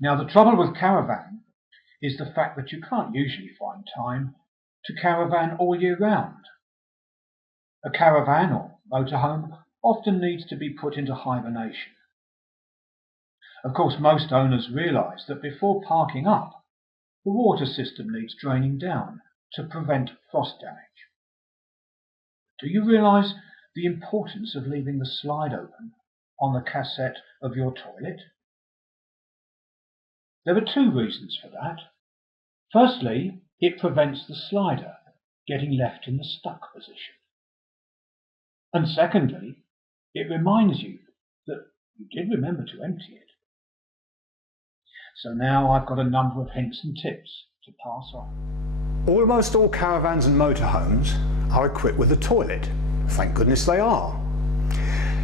Now, the trouble with caravanning is the fact that you can't usually find time to caravan all year round. A caravan or motorhome often needs to be put into hibernation. Of course, most owners realise that before parking up, the water system needs draining down to prevent frost damage. Do you realise the importance of leaving the slide open on the cassette of your toilet? There are two reasons for that. Firstly, it prevents the slider getting left in the stuck position. And secondly, it reminds you that you did remember to empty it. So now I've got a number of hints and tips to pass on. Almost all caravans and motorhomes are equipped with a toilet. Thank goodness they are.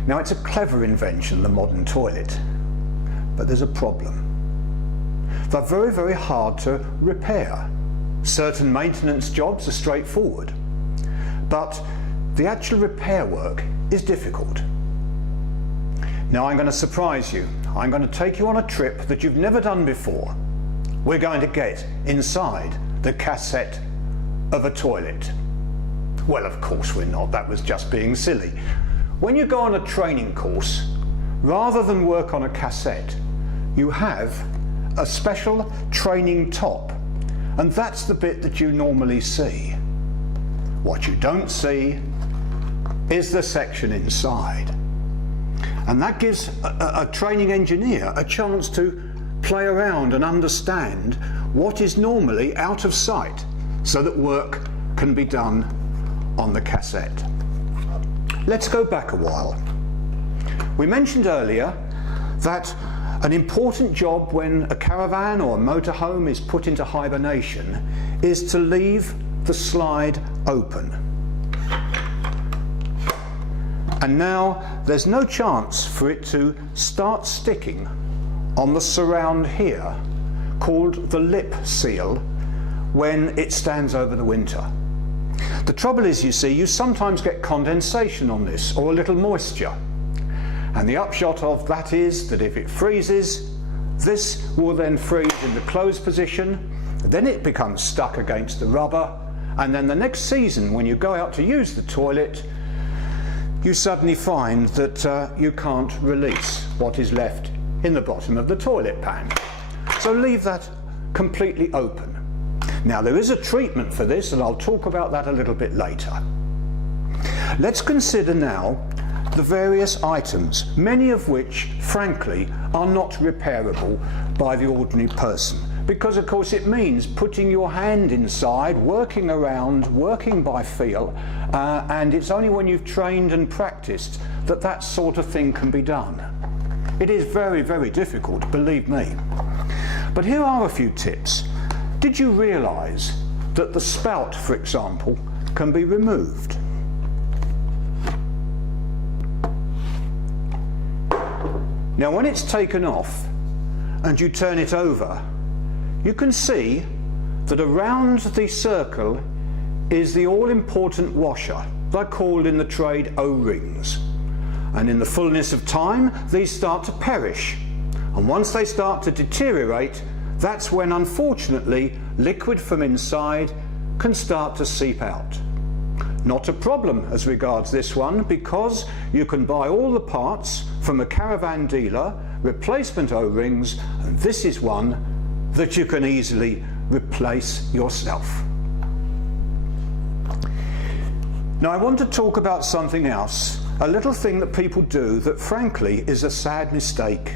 Now, it's a clever invention, the modern toilet, but there's a problem. They're very, very hard to repair. Certain maintenance jobs are straightforward, but the actual repair work is difficult. Now, I'm going to surprise you. I'm going to take you on a trip that you've never done before. We're going to get inside the cassette of a toilet. Well, of course we're not. That was just being silly. When you go on a training course, rather than work on a cassette, you have a special training top, and that's the bit that you normally see. What you don't see is the section inside, and that gives a training engineer a chance to play around and understand what is normally out of sight so that work can be done on the cassette. Let's go back a while. We mentioned earlier that an important job when a caravan or a motorhome is put into hibernation is to leave the slide open. And now there's no chance for it to start sticking on the surround here, called the lip seal, when it stands over the winter. The trouble is, you see, you sometimes get condensation on this, or a little moisture. And the upshot of that is that if it freezes, this will then freeze in the closed position, then it becomes stuck against the rubber, and then the next season when you go out to use the toilet, you suddenly find that you can't release what is left in the bottom of the toilet pan. So leave that completely open. Now, there is a treatment for this, and I'll talk about that a little bit later. Let's consider now the various items, many of which, frankly, are not repairable by the ordinary person. Because, of course, it means putting your hand inside, working around, working by feel, and it's only when you've trained and practiced that that sort of thing can be done. It is very, very difficult, believe me. But here are a few tips. Did you realise that the spout, for example, can be removed? Now, when it's taken off and you turn it over, you can see that around the circle is the all-important washer. They're called in the trade O-rings. And in the fullness of time, these start to perish. And once they start to deteriorate, that's when, unfortunately, liquid from inside can start to seep out. Not a problem as regards this one, because you can buy all the parts from a caravan dealer, replacement O-rings, and this is one that you can easily replace yourself. Now, I want to talk about something else, a little thing that people do that frankly is a sad mistake.